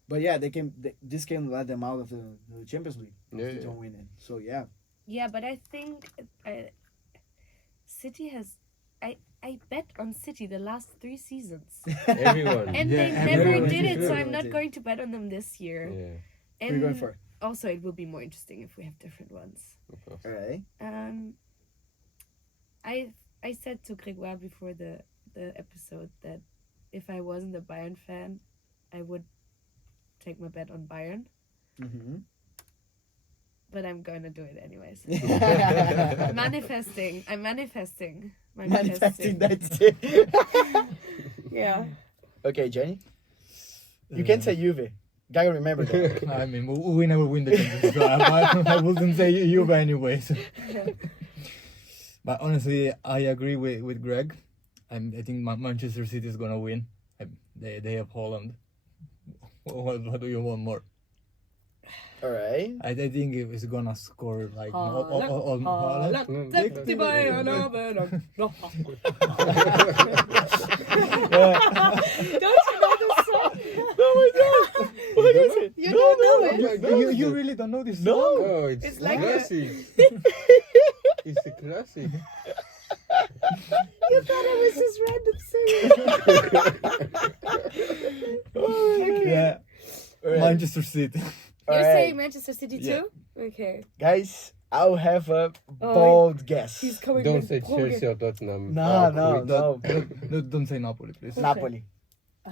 But yeah, this can let them out of the Champions League yeah, if they yeah. don't win it. So yeah, Yeah, but I think City has. I bet on City the last 3 seasons. Everyone. And Yeah, they never everyone did did. it, so I'm Everyone not did. going to bet on them this year. Yeah, what are And you going for? also, it will be more interesting if we have different ones. of course. All right. I said to Grégoire before the episode that if I wasn't a Bayern fan, I would take my bet on Bayern. Mm-hmm. But I'm gonna do it anyways. Manifesting. I'm manifesting. Manifesting that's it. Yeah. Okay, Jenny, you can say Juve. Gotta remember that. I mean, we never win the Champions League, so I wouldn't say Juve anyways. But honestly, I agree with Greg. I think Manchester City is gonna win. They have Holland. What do you want more? All right. I think it's gonna score like Haaland, Haaland. Mm, Take okay. the Bayern over. No. Don't you know the song? No, I don't. What is it? You don't know it? You really don't know this No. song? Oh, it's It's like classic. It's a classic. You thought I was just random singing. Okay. Yeah, All right. Manchester City. All You're right. saying Manchester City Yeah. too? Okay. Guys, I'll have a bold guess. He's coming Don't with say Brugge. Chelsea or Tottenham. No, Quit. no. Don't say Napoli, please. Napoli.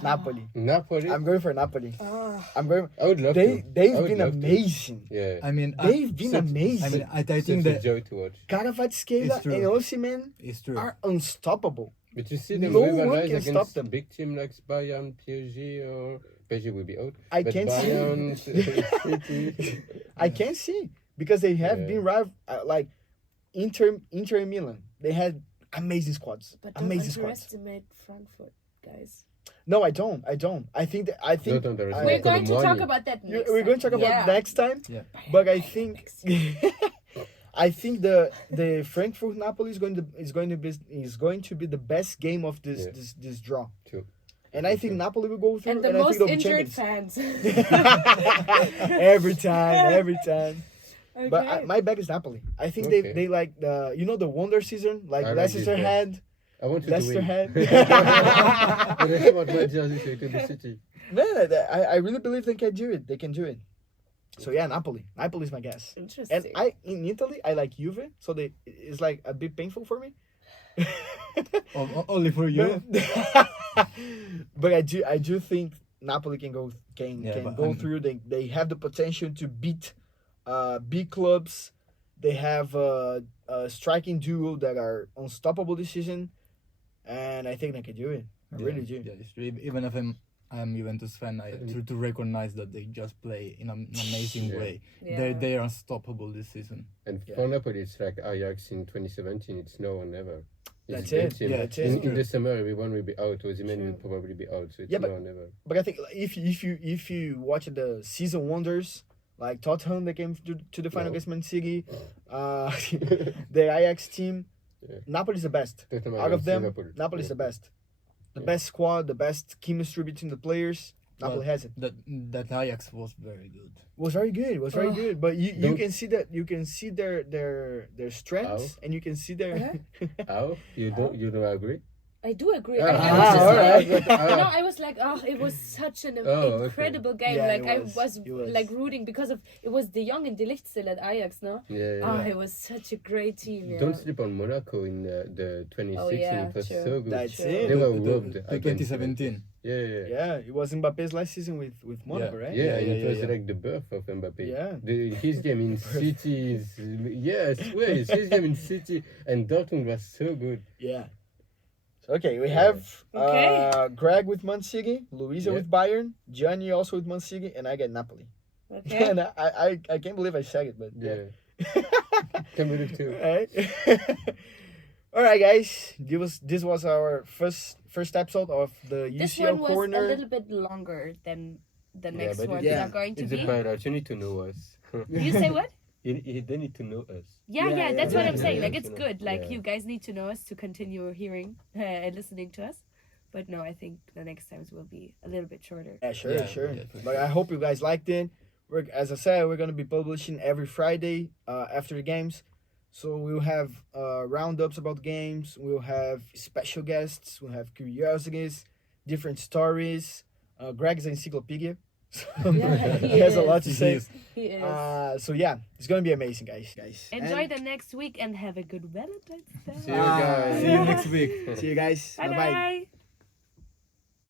Napoli. Napoli. I'm going for Napoli. Ah. I'm going. I would love They've to. I would been love to. amazing. Yeah. I mean, They've been such- amazing. I mean, I think Such a that joy to watch. Kvaratskhelia It's true. and Osimhen it's true. are unstoppable. But you see them No one rivalize can stop against them. big team like Bayern, PSG, or PSG will be out. I but can't see. Bayern, City. I can see because they have Yeah. been like Inter Milan. They had amazing squads. But don't Amazing squads. underestimate Frankfurt, guys. No, I don't. I think Not underestimate. We're going to talk Colomani. about that You- next we're going to talk time. about next time. Yeah. But I think I think the Frankfurt Napoli is going to be the best game of this Yeah. this draw. True. And I think Napoli will go through. And the I most think they'll be injured champions. fans. every time. Okay. But my bet is Napoli. I think Okay. they like the wonder season like I like Leicester this bet. had. I want you to Leicester win. had. But I want my jersey so it will be City. No, I really believe they can do it. They can do it. So yeah, Napoli. Napoli is my guess. Interesting. And in Italy I like Juve, so it's like a bit painful for me. Only for you. But I do think Napoli can go but go through. They have the potential to beat big clubs. They have a striking duo that are unstoppable this season, and I think they can do it. I really do. Yeah, it's true. Even if I am Juventus fan. I to recognize that they just play in an amazing Yeah. way. Yeah. They are unstoppable this season. And Yeah. for Napoli, it's like Ajax in 2017. It's no one ever. It's That's great it. team. Yeah, that's in, it. in the summer, everyone will be out. Osimhen will True. probably be out. So it's Yeah, no one ever. But I think like, if you watch the season wonders like Tottenham that came to the final No. against Man City, the Ajax team, Yeah. Napoli's the best. Tottenham Out of against them, Liverpool. Napoli's Yeah. the best. The Yeah. best squad, the best chemistry between the players. Napoli Well, has it. That Ajax was very good. It was very good. It was very Oh. good. But you Don't- can see that you can see their strengths How? and you can see their How? You don't agree? I do agree. Ah, I ah, was just alright. like, Ah. no, I was like, oh, it was such an Oh, okay. incredible game. Yeah, like it I was. It was. like rooting because of it was De Jong and De Ligt still at Ajax, no? Yeah. Oh, yeah. it was such a great team. Yeah. Don't sleep on Monaco in the 2016. Oh, yeah, it was true. so good. That's True. it. They were The robbed. against 2017. Yeah. Yeah, it was Mbappe's last season with Monaco, right? Yeah, and yeah, it was yeah. like the birth of Mbappe. Yeah. His game in City is, yeah, I swear, his game in City and Dortmund was so good. Yeah. So, okay, we have Okay. Greg with Man City, Luisa Yeah. with Bayern, Gianni also with Man City, and I get Napoli. Okay. And I can't believe I said it, but Yeah. Can believe too. Alright. Alright guys, this was our first episode of the This UCL one was corner. a little bit longer than the next but ones yeah, are going to It's be. a pilot. You need to know us. You say what? They need to know us. Yeah, Yeah, yeah, that's yeah, what I'm yeah, saying. yeah, Like, it's yeah. good. Like, Yeah. you guys need to know us to continue hearing and listening to us. But no, I think the next times will be a little bit shorter. Yeah, sure, Yeah, sure. yeah, for But sure. I hope you guys liked it. As I said, we're gonna be publishing every Friday after the games. So we'll have roundups about games. We'll have special guests. We'll have curiosities, different stories. Greg's an encyclopedia. So Yeah, he has a lot to He say. is. He is. So yeah, it's gonna be amazing, guys. Enjoy And the next week and have a good Valentine's Day. See you guys. See you next week. see you guys. Bye Bye bye. bye.